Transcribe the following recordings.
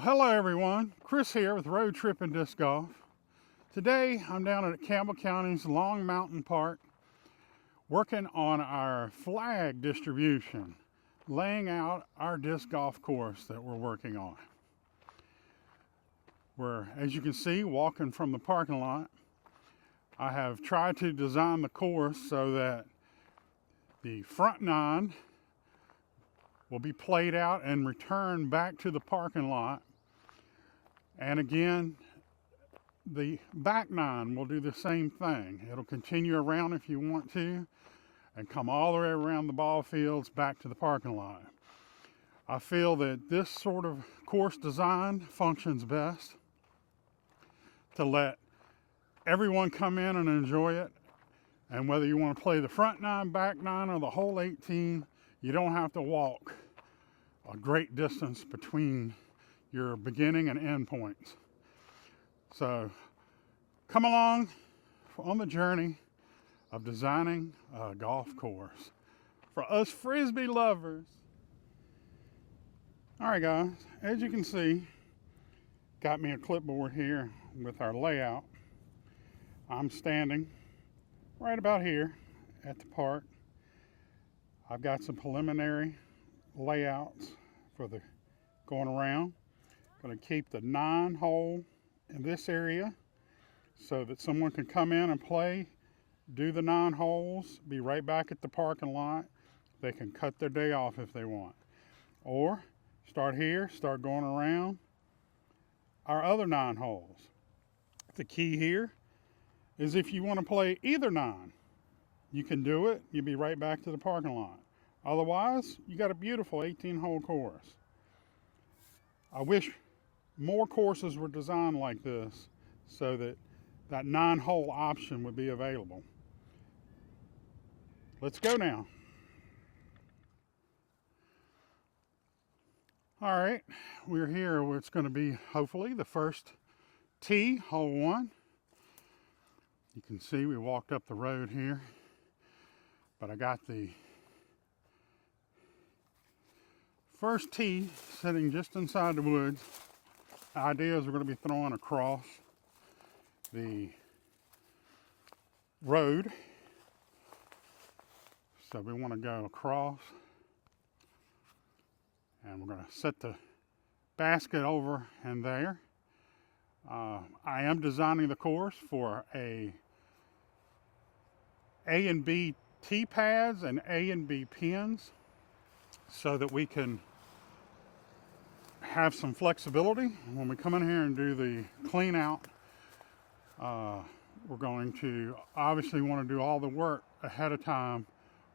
Well, hello everyone. Chris here with Road Trip and Disc Golf. Today I'm down at Campbell County's Long Mountain Park working on our flag distribution, laying out our disc golf course that we're working on. We're, as you can see, walking from the parking lot. I have tried to design the course so that the front nine will be played out and returned back to the parking lot. And again, the back nine will do the same thing. It'll continue around if you want to and come all the way around the ball fields back to the parking lot. I feel that this sort of course design functions best to let everyone come in and enjoy it. And whether you want to play the front nine, back nine, or the whole 18, you don't have to walk a great distance between your beginning and end points. So come along on the journey of designing a golf course for us Frisbee lovers. All right, guys, as you can see, got me a clipboard here with our layout. I'm standing right about here at the park. I've got some preliminary layouts for the going around. Going to keep the 9 hole in this area so that someone can come in and play, do the 9 holes, be right back at the parking lot. They can cut their day off if they want. Or start here, start going around our other 9 holes. The key here is if you want to play either 9, you can do it. You'll be right back to the parking lot. Otherwise, you got a beautiful 18-hole course. I wish more courses were designed like this so that that 9-hole option would be available. Let's go now. All right, we're here where it's going to be hopefully the first tee, hole 1. You can see we walked up the road here, but I got the first tee sitting just inside the woods. The idea is we're going to be throwing across the road. So we want to go across and we're going to set the basket over in there. I am designing the course for A and B tee pads and A and B pins so that we can have some flexibility when we come in here and do the clean out. We're going to obviously want to do all the work ahead of time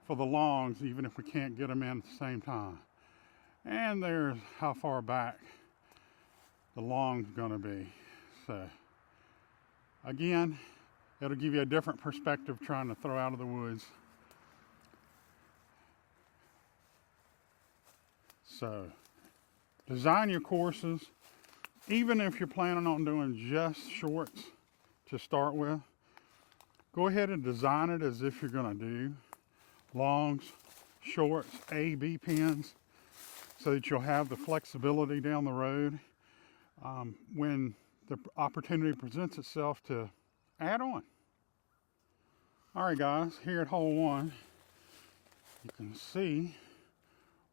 for the longs, even if we can't get them in at the same time. And there's how far back the long's going to be. So again, it'll give you a different perspective trying to throw out of the woods. So design your courses, even if you're planning on doing just shorts to start with. Go ahead and design it as if you're going to do longs, shorts, A, B pins, so that you'll have the flexibility down the road when the opportunity presents itself to add on. All right, guys, here at hole 1, you can see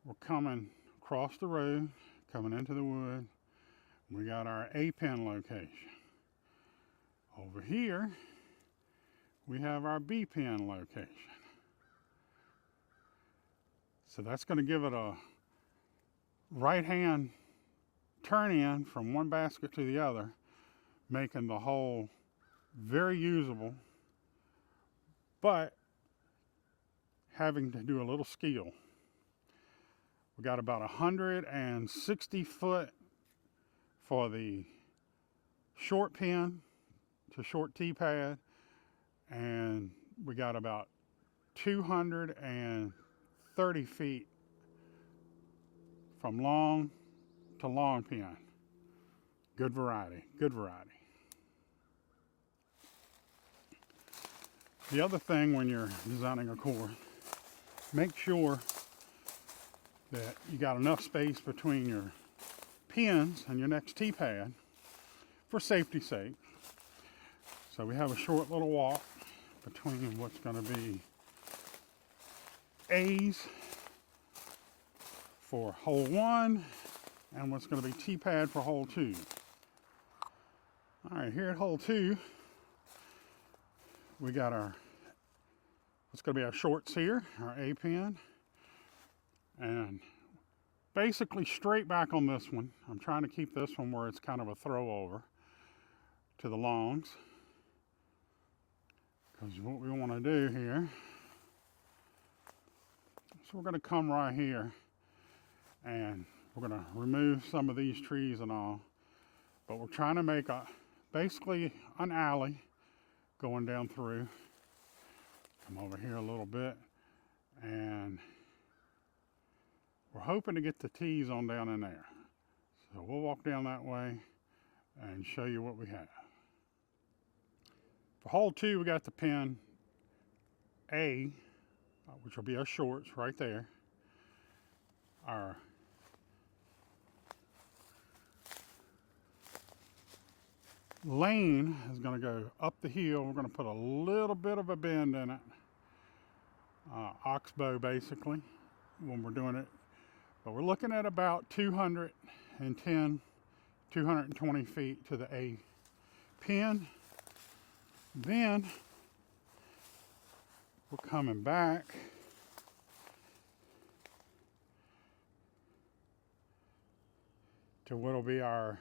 we're coming across the road, coming into the wood. We got our A pin location. Over here, we have our B pin location. So that's going to give it a right-hand turn in from one basket to the other, making the hole very usable, but having to do a little skill. We got about 160 foot for the short pin to short tee pad, and we got about 230 feet from long to long pin. Good variety, good variety. The other thing when you're designing a course, make sure that you got enough space between your pins on your next tee pad for safety's sake. So we have a short little walk between what's going to be A's for hole 1 and what's going to be tee pad for hole 2. All right, here at hole 2, we got what's going to be our shorts here, our A pin, and basically straight back on this one. I'm trying to keep this one where it's kind of a throw over to the longs, because what we want to do here, so we're going to come right here and we're going to remove some of these trees and all, but we're trying to make basically an alley going down through. Come over here a little bit, and we're hoping to get the tees on down in there. So we'll walk down that way and show you what we have. For hole 2, we got the pin A, which will be our shorts right there. Our lane is going to go up the hill. We're going to put a little bit of a bend in it, oxbow basically, when we're doing it. But we're looking at about 210, 220 feet to the A pin. Then we're coming back to what will be our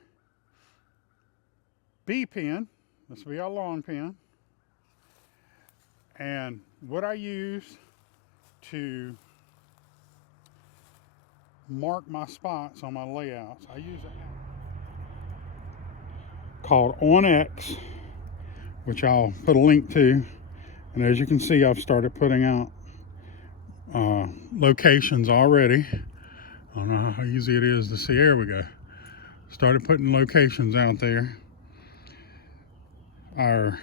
B pin. This will be our long pin. And what I use to mark my spots on my layouts, I use an app called OnX, which I'll put a link to. And as you can see, I've started putting out locations already. I don't know how easy it is to see. There we go. Started putting locations out there. Our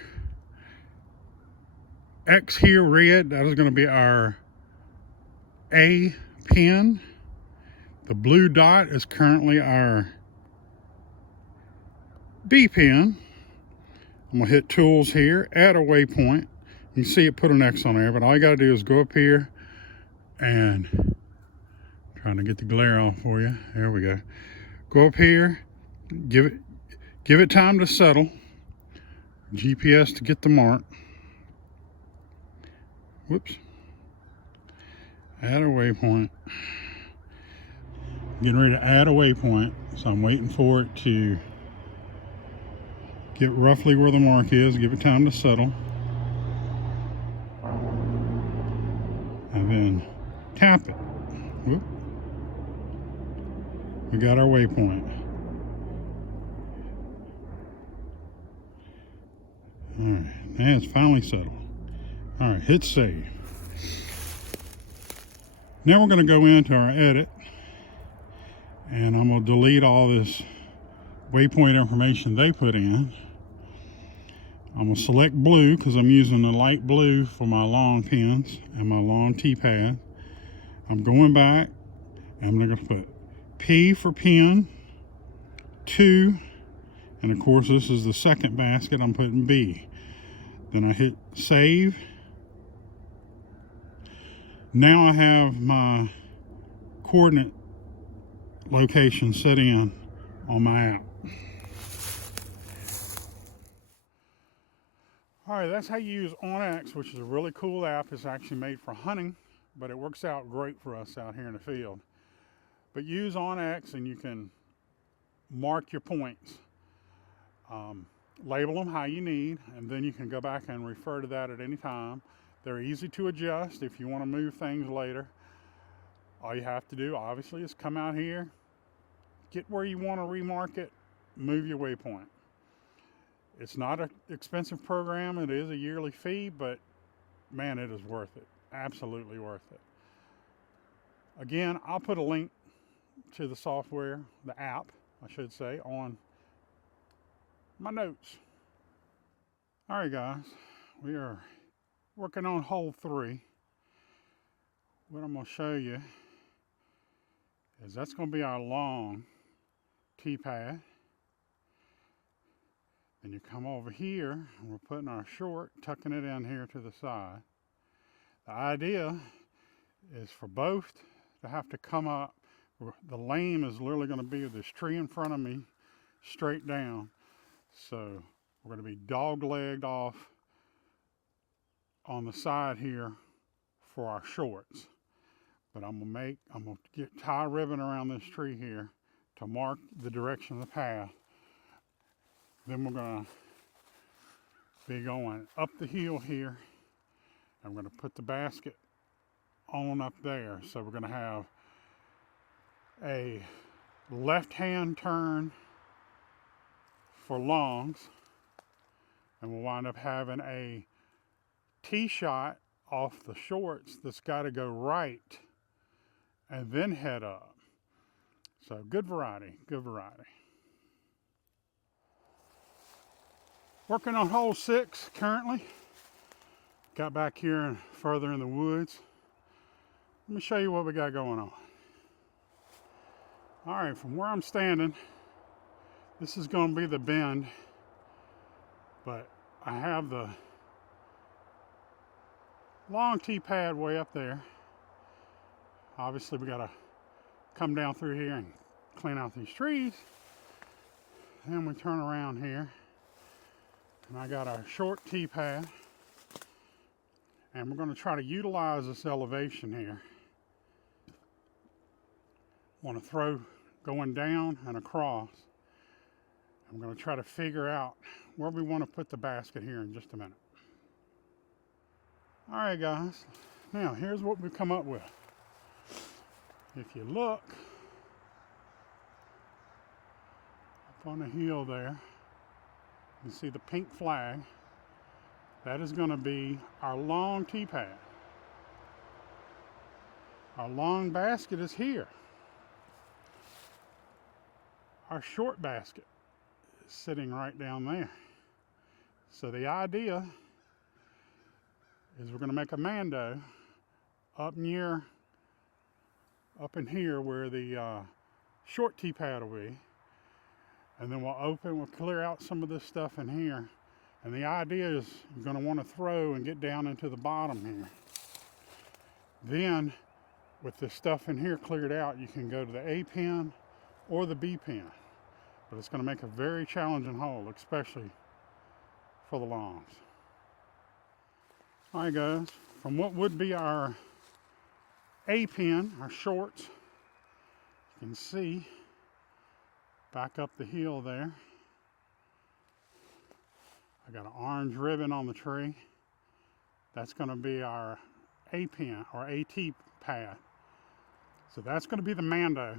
X here, red, that is going to be our A pin. The blue dot is currently our B pin. I'm going to hit tools here, add a waypoint. You can see it put an X on there, but all you got to do is go up here and trying to get the glare off for you. There we go. Go up here, give it time to settle. GPS to get the mark. Whoops. Add a waypoint. Getting ready to add a waypoint, so I'm waiting for it to get roughly where the mark is, give it time to settle. And then tap it. Whoop. We got our waypoint. Alright, now it's finally settled. Alright, hit save. Now we're going to go into our edit, and I'm going to delete all this waypoint information they put in. I'm going to select blue because I'm using the light blue for my long pins and my long tee pad. I'm going back, and I'm going to put P for pin, 2, and of course this is the second basket, I'm putting B. Then I hit save. Now I have my coordinate location set in on my app. Alright, that's how you use OnX, which is a really cool app. It's actually made for hunting, but it works out great for us out here in the field. But use OnX and you can mark your points. Label them how you need, and then you can go back and refer to that at any time. They're easy to adjust if you want to move things later. All you have to do, obviously, is come out here, get where you want to remark it, move your waypoint. It's not an expensive program. It is a yearly fee, but man, it is worth it. Absolutely worth it. Again, I'll put a link to the software, the app, I should say, on my notes. All right, guys, we are working on hole 3. What I'm going to show you is that's going to be our long tee pad. Then you come over here, and we're putting our short, tucking it in here to the side. The idea is for both to have to come up. The lane is literally going to be this tree in front of me, straight down. So we're going to be dog-legged off on the side here for our shorts. But I'm gonna tie a ribbon around this tree here to mark the direction of the path. Then we're gonna be going up the hill here, and we're gonna put the basket on up there. So we're gonna have a left-hand turn for longs, and we'll wind up having a tee shot off the shorts that's got to go right and then head up. So good variety, good variety. Working on hole 6 currently. Got back here and further in the woods. Let me show you what we got going on. All right, from where I'm standing, this is going to be the bend, but I have the long tee pad way up there. Obviously we got to come down through here and clean out these trees. Then we turn around here, and I got our short tee pad, and we're going to try to utilize this elevation here. Want to throw going down and across. I'm going to try to figure out where we want to put the basket here in just a minute. All right, guys. Now, here's what we've come up with. If you look up on the hill there, you see the pink flag. That is going to be our long tee pad. Our long basket is here. Our short basket is sitting right down there. So the idea is we're going to make a mando up in here where the short tee pad will be, and then we'll clear out some of this stuff in here, and the idea is you're going to want to throw and get down into the bottom here. Then with this stuff in here cleared out, you can go to the A pin or the B pin, but it's going to make a very challenging hole, especially for the longs. All right, guys, from what would be our A pin, our shorts, you can see back up the hill there. I got an orange ribbon on the tree. That's going to be our A pin or AT pad. So that's going to be the mando.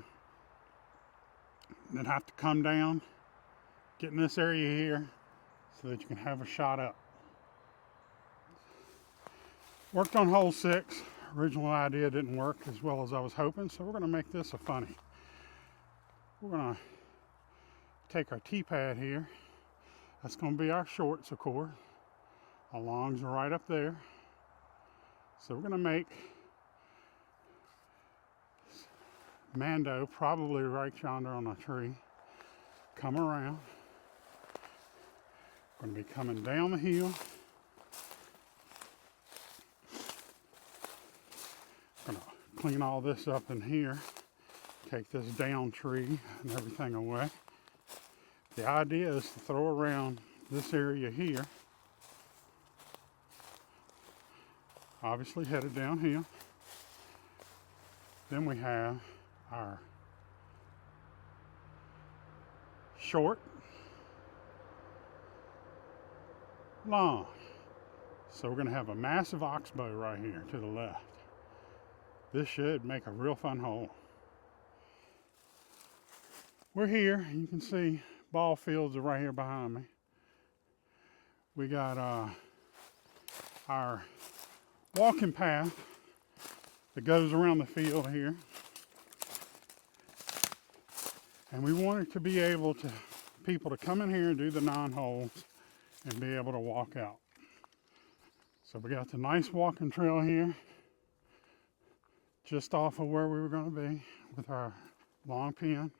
Then have to come down, get in this area here so that you can have a shot up. Worked on hole 6. Original idea didn't work as well as I was hoping, so we're going to make this a funny. We're going to take our tee pad here. That's going to be our shorts, of course. Our longs are right up there. So we're going to make mando probably right yonder on a tree. Come around. We're going to be coming down the hill. Clean all this up in here, take this down tree and everything away. The idea is to throw around this area here, obviously headed downhill. Then we have our short, long. So we're going to have a massive oxbow right here to the left. This should make a real fun hole. We're here, you can see ball fields are right here behind me. We got our walking path that goes around the field here. And we want it to be able to, people to come in here and do the 9 holes and be able to walk out. So we got the nice walking trail here, just off of where we were going to be with our long pin.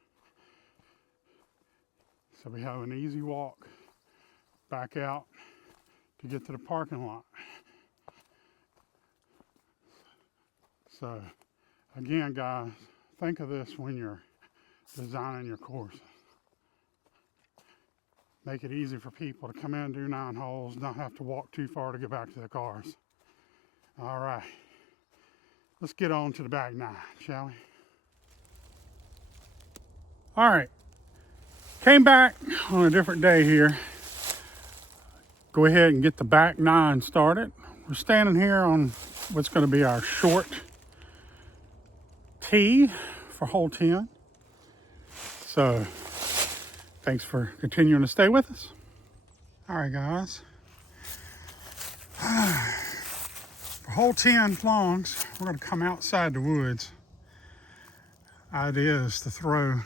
So we have an easy walk back out to get to the parking lot. So again, guys, think of this when you're designing your course. Make it easy for people to come in and do 9 holes, not have to walk too far to get back to their cars. All right, let's get on to the back 9, shall we? All right, came back on a different day here. Go ahead and get the back 9 started. We're standing here on what's going to be our short tee for hole 10. So thanks for continuing to stay with us. All right, guys. For hole 10 longs, we're going to come outside the woods. Idea is to throw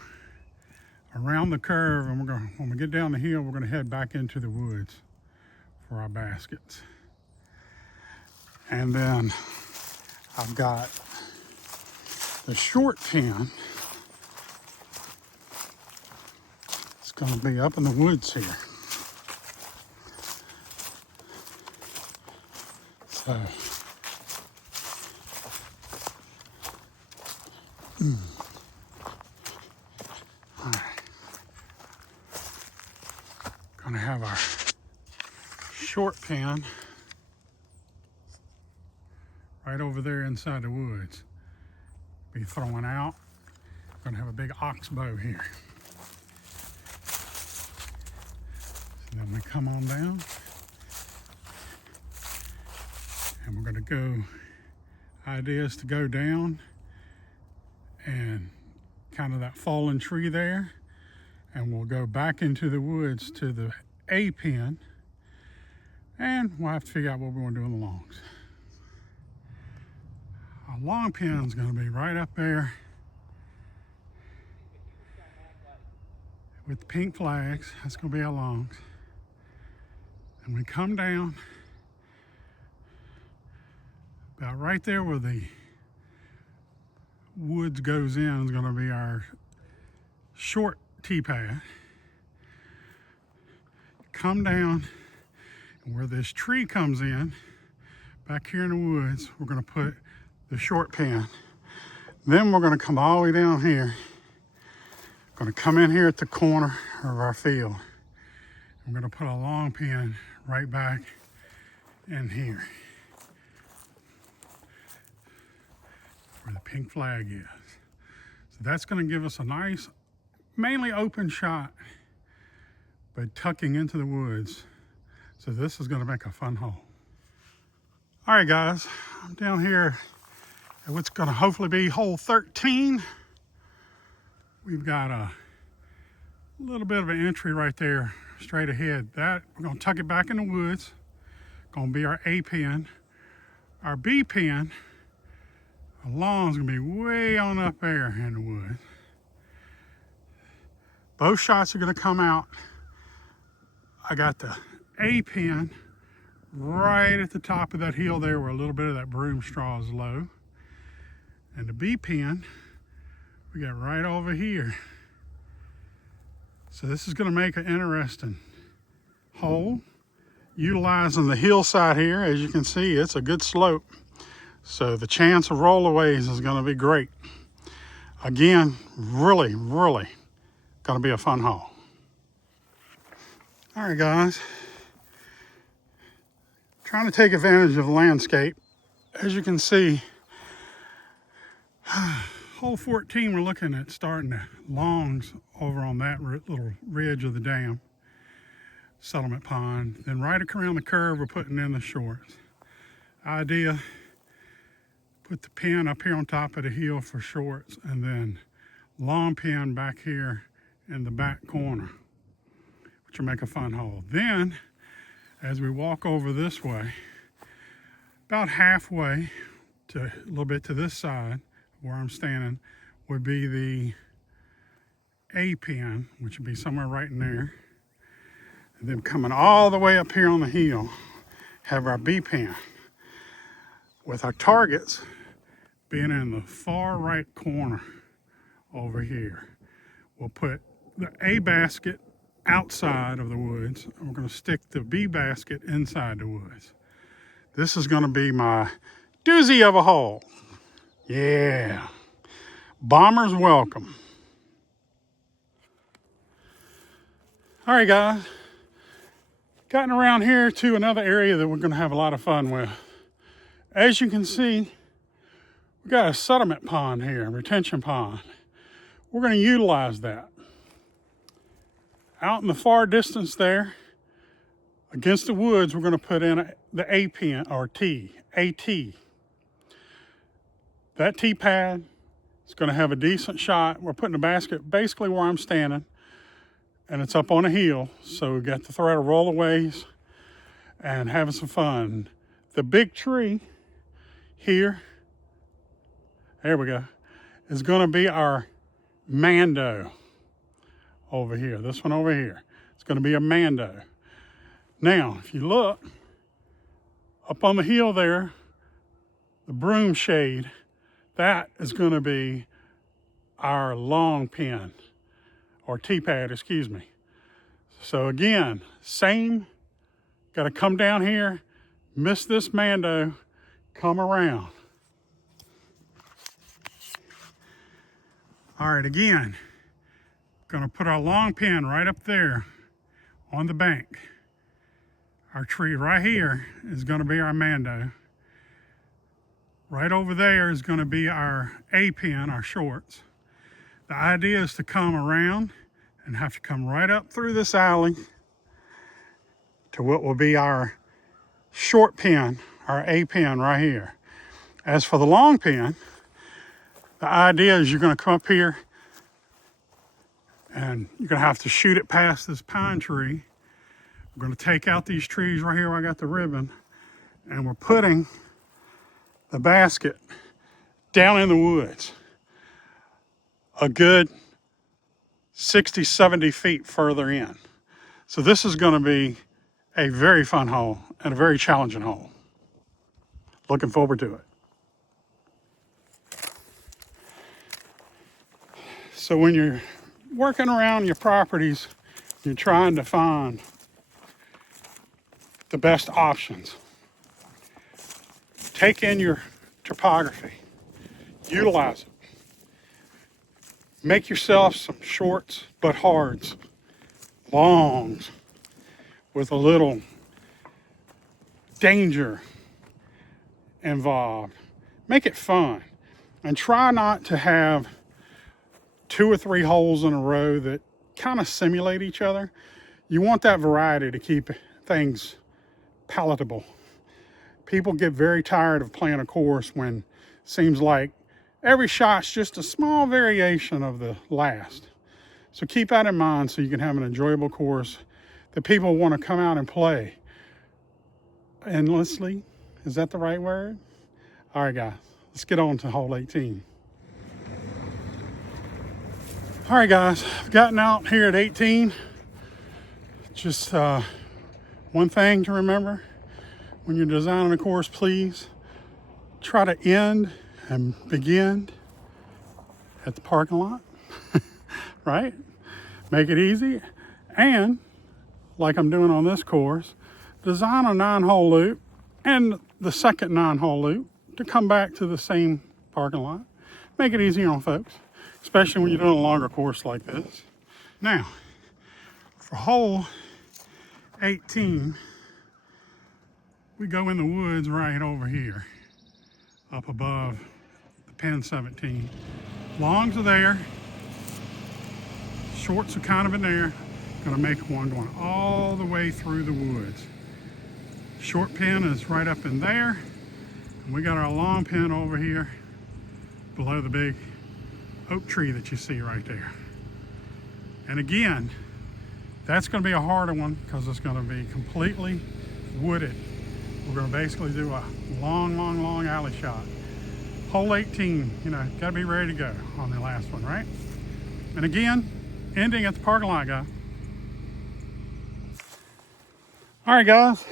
around the curve, and when we get down the hill, we're going to head back into the woods for our baskets. And then I've got the short 10. It's going to be up in the woods here. So, all right. Going to have our short pin right over there inside the woods. Be throwing out. Going to have a big oxbow here. So then we come on down, and we're going to go. Idea is to go down and kind of that fallen tree there, and we'll go back into the woods to the A pin, and we'll have to figure out what we want to do in the longs. Our long pin is going to be right up there with the pink flags. That's going to be our longs. And we come down about right there where the woods goes in is going to be our short tee pad. Come down, and where this tree comes in, back here in the woods, we're going to put the short pin. Then we're going to come all the way down here. Going to come in here at the corner of our field. We're going to put a long pin right back in here where the pink flag is. So that's going to give us a nice, mainly open shot, but tucking into the woods. So this is going to make a fun hole. All right, guys, I'm down here at what's going to hopefully be hole 13. We've got a little bit of an entry right there, straight ahead. That we're going to tuck it back in the woods. Going to be our A pin. Our B pin, our long's going to be way on up there in the woods. Both shots are going to come out. I got the A pin right at the top of that hill there where a little bit of that broom straw is low. And the B pin, we got right over here. So this is going to make an interesting hole. Utilizing the hillside here, as you can see, it's a good slope. So the chance of rollaways is going to be great. Again, really, really going to be a fun hole. All right, guys. Trying to take advantage of the landscape. As you can see, hole 14, we're looking at starting the longs over on that little ridge of the dam, settlement pond. Then right around the curve, we're putting in the shorts. Idea, put the pin up here on top of the hill for shorts, and then long pin back here in the back corner, which will make a fun hole. Then, as we walk over this way, about halfway to a little bit to this side, where I'm standing, would be the A pin, which would be somewhere right in there. And then coming all the way up here on the hill, have our B pin, with our targets being in the far right corner over here. We'll put the A basket outside of the woods. We're going to stick the bee basket inside the woods. This is going to be my doozy of a hole. Yeah. Bombers welcome. All right, guys. Gotten around here to another area that we're going to have a lot of fun with. As you can see, we got a sediment pond here, a retention pond. We're going to utilize that. Out in the far distance there, against the woods, we're going to put in the A pin or T, AT. That T pad is going to have a decent shot. We're putting the basket basically where I'm standing, and it's up on a hill, so we got the thread of rollaways and having some fun. The big tree here, there we go, is going to be our Mando over here. This one over here. It's going to be a Mando. Now, if you look up on the hill there, the broom shade, that is going to be our long pin, or T-pad, excuse me. So again, same, got to come down here, miss this Mando, come around. All right, again, gonna put our long pin right up there on the bank. Our tree right here is gonna be our Mando. Right over there is gonna be our A pin, our shorts. The idea is to come around and have to come right up through this alley to what will be our short pin, our A pin right here. As for the long pin, the idea is you're gonna come up here and you're gonna have to shoot it past this pine tree. We're gonna take out these trees right here where I got the ribbon, and we're putting the basket down in the woods, a good 60, 70 feet further in. So this is gonna be a very fun hole and a very challenging hole. Looking forward to it. So when you're working around your properties, you're trying to find the best options. Take in your topography, utilize it. Make yourself some shorts but hards, longs with a little danger involved. Make it fun, and try not to have 2 or 3 holes in a row that kind of simulate each other. You want that variety to keep things palatable. People get very tired of playing a course when it seems like every shot's just a small variation of the last. So keep that in mind so you can have an enjoyable course that people want to come out and play endlessly. Is that the right word? All right, guys, let's get on to hole 18. All right, guys, I've gotten out here at 18. Just one thing to remember when you're designing a course, please try to end and begin at the parking lot, right? Make it easy. And like I'm doing on this course, design a 9-hole loop and the second 9-hole loop to come back to the same parking lot. Make it easier on folks, especially when you're doing a longer course like this. Now, for hole 18, we go in the woods right over here, up above the pin 17. Longs are there, shorts are kind of in there. Gonna make one going all the way through the woods. Short pin is right up in there, and we got our long pin over here below the big oak tree that you see right there. And again, that's going to be a harder one because it's going to be completely wooded. We're going to basically do a long alley shot. Hole 18, you know, got to be ready to go on the last one, right? And again, ending at the parking lot, guys. All right, guys.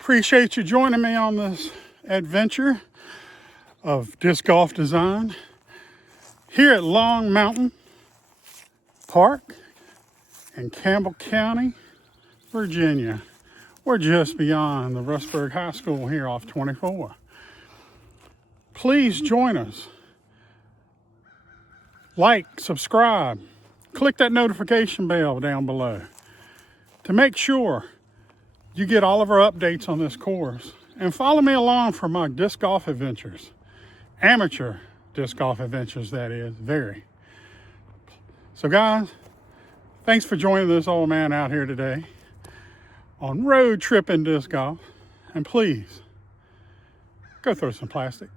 Appreciate you joining me on this adventure of disc golf design here at Long Mountain Park in Campbell County, Virginia. We're just beyond the Rustburg High School here off 24. Please join us. Like, subscribe, click that notification bell down below to make sure you get all of our updates on this course. And follow me along for my disc golf adventures. Amateur disc golf adventures, that is, very. So guys, thanks for joining this old man out here today on road tripping disc golf. And please, go throw some plastic.